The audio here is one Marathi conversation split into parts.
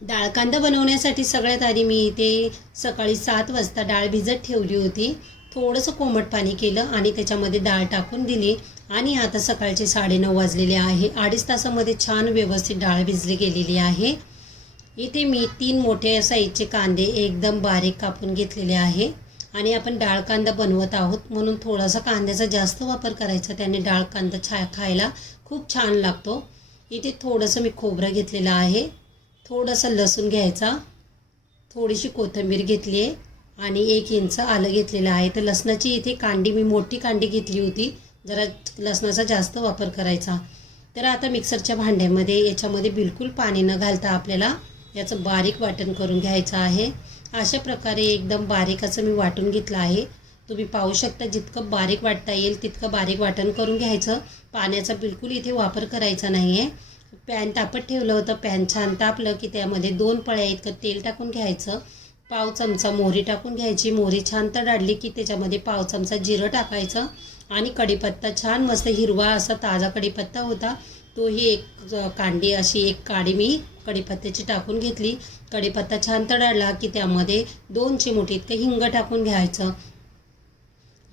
डाळ कांदा बनवण्यासाठी सगळ्यात आधी मी इथे सकाळी सात वाजता डाळ भिजत ठेवली होती. थोडंसं कोमट पाणी केलं आणि त्याच्यामध्ये डाळ टाकून दिली. आणि आता सकाळचे साडेनऊ वाजलेले आहे. अडीच तासामध्ये छान व्यवस्थित डाळ भिजली गेलेली आहे. इथे मी तीन मोठे साईजचे कांदे एकदम बारीक कापून घेतलेले आहे. आणि आपण डाळ कांदा बनवत आहोत म्हणून थोडासा कांद्याचा जास्त वापर करायचा. त्याने डाळ कांदा छा खायला खूप छान लागतो. इथे थोडंसं मी खोबरं घेतलेलं आहे. थोडंसं लसूण घ्यायचा. थोडीशी कोथिंबीर घेतली आहे आणि एक इंच आलं घेतलेलं आहे. तर लसणाची इथे कांडी मी मोठी कांडी घेतली होती. जरा लसणाचा जास्त वापर करायचा. तर आता मिक्सरच्या भांड्यामध्ये याच्यामध्ये बिलकुल पाणी न घालता आपल्याला याचं बारीक वाटण करून घ्यायचं आहे. अशा प्रकारे एकदम बारीक असं मी वाटून घेतलं आहे. तुम्ही पाहू शकता जितकं बारीक वाटता येईल तितकं बारीक वाटण करून घ्यायचं. पाण्याचा बिलकुल इथे वापर करायचा नाही आहे पॅन तापत ठेवलं होतं. पॅन छान तापलं की त्यामध्ये दोन पळ्या इतकं तेल टाकून घ्यायचं. पाव चमचा मोहरी टाकून घ्यायची. मोहरी छान तडाडली की त्याच्यामध्ये पाव चमचा जिरं टाकायचं आणि कढीपत्ता छान मस्त हिरवा असा ताजा कढीपत्ता होता. तोही एक कांडी अशी एक काडी मी कढीपत्त्याची टाकून घेतली. कढीपत्ता छान तडाडला की त्यामध्ये दोन चिमुटी इतकं हिंग टाकून घ्यायचं.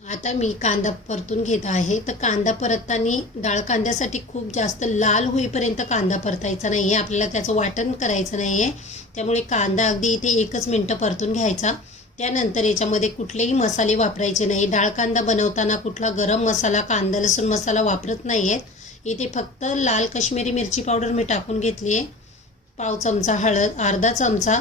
आता मी कांदा परतून घेत आहे. तर कांदा परतताना डाळ कांद्यासाठी खूप जास्त लाल होईपर्यंत कांदा परतायचा नाही आहे आपल्याला त्याचं वाटण करायचं नाही आहे त्यामुळे कांदा अगदी इथे एकच मिनटं परतून घ्यायचा. त्यानंतर याच्यामध्ये कुठलेही मसाले वापरायचे नाही. डाळ कांदा बनवताना कुठला गरम मसाला कांदा लसूण मसाला वापरत नाही आहेत इथे फक्त लाल कश्मीरी मिरची पावडर मी टाकून घेतली आहे. पाव चमचा हळद अर्धा चमचा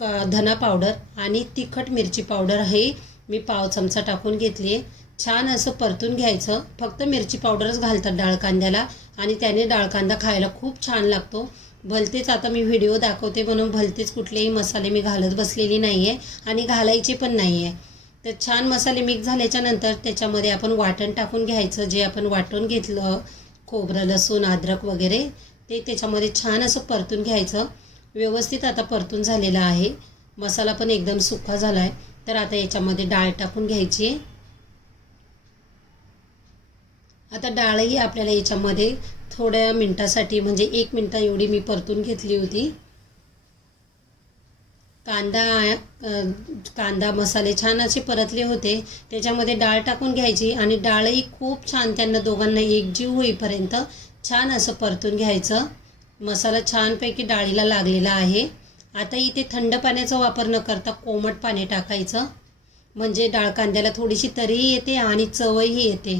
क धना पावडर आणि तिखट मिरची पावडर हे मी पाव चमचा टाकून घेतली. आहे छान असं परतून घ्यायचं. फक्त मिरची पावडरच घालतात डाळ कांद्याला. आणि त्याने डाळ कांदा खायला खूप छान लागतो. भलतेच आता मी व्हिडिओ दाखवते म्हणून भलतेच कुठलेही मसाले मी घालत बसलेली नाही आहे आणि घालायचे पण नाही आहे तर छान मसाले मिक्स झाल्याच्यानंतर त्याच्यामध्ये आपण वाटण टाकून घ्यायचं. जे आपण वाटून घेतलं खोबरं लसूण अद्रक वगैरे ते त्याच्यामध्ये छान असं परतून घ्यायचं. व्यवस्थित आता परतून झालेलं आहे. मसाला पण एकदम सुका झाला आहे तर आता याच्यामध्ये डाळ टाकून घ्यायची. आहे आता डाळही आपल्याला याच्यामध्ये थोड्या मिनटासाठी म्हणजे एक मिनटं एवढी मी परतून घेतली होती. कांदा कांदा मसाले छान असे परतले होते. त्याच्यामध्ये डाळ टाकून घ्यायची आणि डाळही खूप छान त्यांना दोघांना एकजीव होईपर्यंत छान असं परतून घ्यायचं. मसाला छानपैकी डाळीला लागलेला आहे. आता इथे थंड पाण्याचा वापर न करता कोमट पाणी टाकायचं. म्हणजे डाळ कांद्याला थोडीशी तरीही येते आणि चवही येते.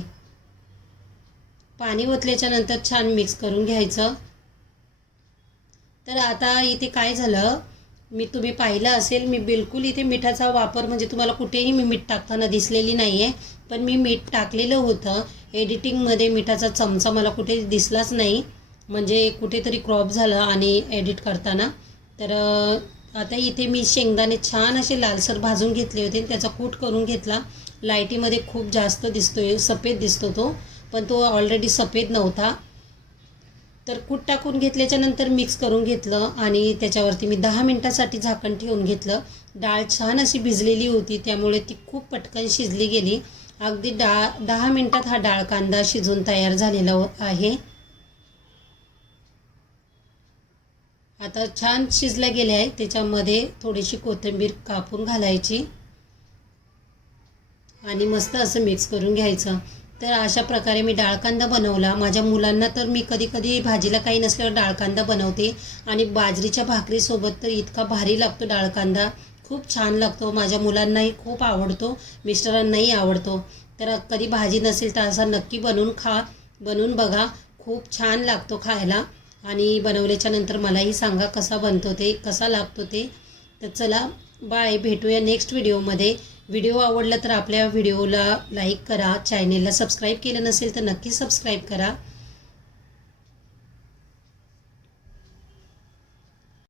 पाणी ओतल्याच्या नंतर छान मिक्स करून घ्यायचं. तर आता इथे काय झालं? मी तुम्ही पाहिलं असेल मी बिलकुल इथे मिठाचा वापर म्हणजे तुम्हाला कुठेही मी मीठ टाकताना दिसलेली नाही आहे पण मी मीठ टाकलेलं होतं. एडिटिंगमध्ये मिठाचा चमचा मला कुठे दिसलाच नाही. म्हणजे कुठेतरी क्रॉप झालं आणि एडिट करताना. तर आता इथे मी शेंगदाणे छान असे लालसर भाजून घेतले होते. त्याचा कूट करून घेतला. लाईटीमध्ये खूप जास्त दिसतोय सफेद दिसतो तो पण तो ऑलरेडी सफेद नव्हता. तर कूट टाकून घेतल्याच्या नंतर मिक्स करून घेतलं आणि त्याच्यावरती मी दहा मिनटासाठी झाकण ठेवून घेतलं. डाळ छान अशी भिजलेली होती त्यामुळे ती खूप पटकन शिजली गेली. अगदी डाळ दहा मिनटात हा डाळ कांदा शिजून तयार झालेला आहे. आता छान शिजल्या गेले आहे त्याच्यामध्ये थोडीशी कोथिंबीर कापून घालायची. आणि मस्त असं मिक्स करून घ्यायचं. तर अशा प्रकारे मी डाळकांदा बनवला. माझ्या मुलांना तर मी कधी कधी भाजीला काही नसल्यावर डाळकांदा बनवते. आणि बाजरीच्या भाकरीसोबत तर इतका भारी लागतो डाळकांदा खूप छान लागतो. माझ्या मुलांनाही खूप आवडतो. मिस्टरांनाही आवडतो. तर कधी भाजी नसेल तर असा नक्की बनवून खा. बनवून बघा. खूप छान लागतो खायला. आणि बनवल्याच्या नंतर मलाही सांगा कसा बनतो ते कसा लागतो ते. तर चला बाय भेटूया नेक्स्ट व्हिडिओमध्ये व्हिडिओ आवडला तर आपल्या व्हिडिओला लाईक करा. चॅनेलला सबस्क्राईब केलं नसेल तर नक्की सबस्क्राईब करा.